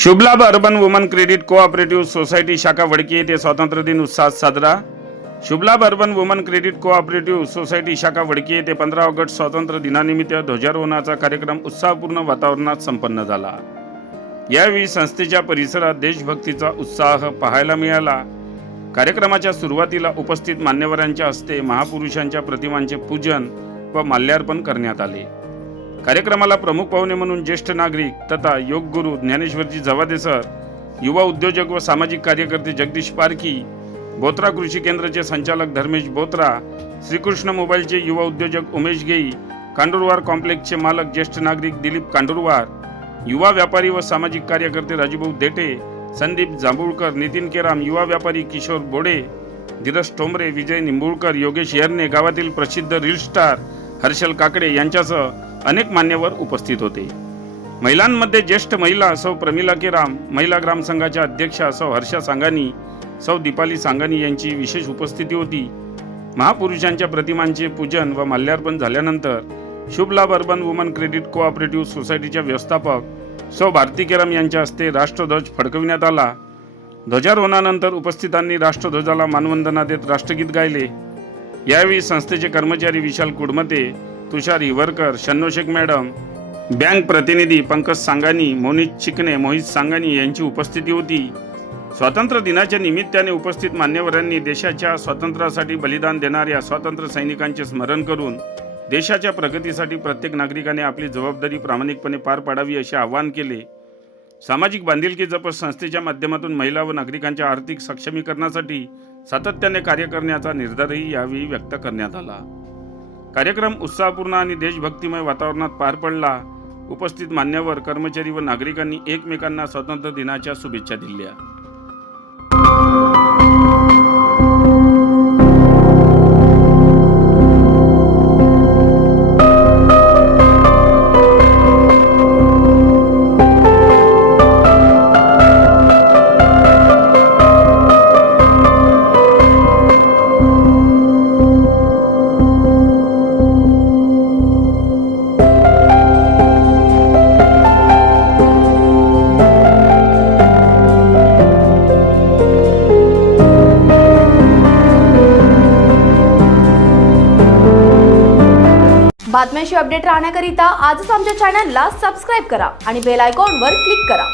शुभलाभ urban woman credit cooperative society शाखा वडकी येथे स्वातंत्र्य दिन उत्साहात साजरा। Shubhlabh urban woman credit cooperative society शाखा वडकी येथे 15 ऑगस्ट स्वातंत्र्य दिनानिमित्त ध्वजारोहणाचा कार्यक्रम उत्साहपूर्ण वातावरणात संपन्न झाला। यावेळी संस्थेच्या परिसरात देशभक्तीचा उत्साह पाहायला मिळाला। कार्यक्रमाच्या सुरुवातीला उपस्थित मान्यवरांच्या हस्ते महापुरुषांच्या प्रतिमांचे पूजन व माल्यार्पण करण्यात आले। कार्यक्रमाला प्रमुख पाहुणे म्हणून ज्येष्ठ नागरिक तथा योग गुरु ज्ञानेश्वरजी जवादे सर, युवा उद्योजक व सामाजिक कार्यकर्ते जगदीश पारखी, बोत्रा कृषी केंद्राचे संचालक धर्मेश बोत्रा, श्रीकृष्ण मोबाईलचे युवा उद्योजक उमेश गेई, कांडुरवार कॉम्प्लेक्सचे मालक ज्येष्ठ नागरिक दिलीप कांडुरवार, युवा व्यापारी व सामाजिक कार्यकर्ते राजूभाऊ देटे, संदीप जांभूळकर, नितीन केराम, युवा व्यापारी किशोर बोडे, धीरज ठोंबरे, विजय निंबुळकर, योगेश यर्ने, गावातील प्रसिद्ध रील स्टार हर्षल काकडे यांच्यासह अनेक मान्यवर उपस्थित होते। महिलांमध्ये ज्येष्ठ महिला सौ प्रमिला केराम, महिला ग्रामसंघाच्या अध्यक्षा सौ हर्षा सांगानी, सौ दीपाली सांगानी यांची विशेष उपस्थिती होती। महापुरुषांच्या प्रतिमांचे पूजन व माल्यार्पण झाल्यानंतर शुभलाभ अर्बन वुमन क्रेडिट कोऑपरेटिव्ह सोसायटीच्या व्यवस्थापक सौ भारती केराम यांच्या हस्ते राष्ट्रध्वज फडकविण्यात आला। ध्वजारोहणानंतर उपस्थितांनी राष्ट्रध्वजाला मानवंदना देत राष्ट्रगीत गायले। यावेळी संस्थेचे कर्मचारी विशाल कुडमते, तुषार हिवरकर, शन्नो शेख मॅडम, बँक प्रतिनिधी पंकज सांगानी, मोनित चिकणे, मोहित सांगानी यांची उपस्थिती होती। स्वातंत्र्य दिनाच्या निमित्ताने उपस्थित मान्यवरांनी देशाच्या स्वातंत्र्यासाठी बलिदान देणाऱ्या स्वातंत्र्य सैनिकांचे स्मरण करून देशाच्या प्रगतीसाठी प्रत्येक नागरिकाने आपली जबाबदारी प्रामाणिकपणे पार पाडावी असे आवाहन केले। सामाजिक बांधिलकी जपत संस्थेच्या माध्यमातून महिला व नागरिकांच्या आर्थिक सक्षमीकरणासाठी सातत्याने कार्य करण्याचा निर्धारही यावेळी व्यक्त करण्यात आला। कार्यक्रम उत्साहपूर्ण आणि देशभक्तिमय वातावरणात पार पडला। उपस्थित मान्यवर, कर्मचारी व नागरिकांनी एकमेकांना स्वातंत्र्य दिनाच्या शुभेच्छा दिल्या। बातम्यांशी अपडेट राहण्याकरिता आजच आमच्या चॅनलला सबस्क्राइब करा आणि बेल आयकॉनवर क्लिक करा।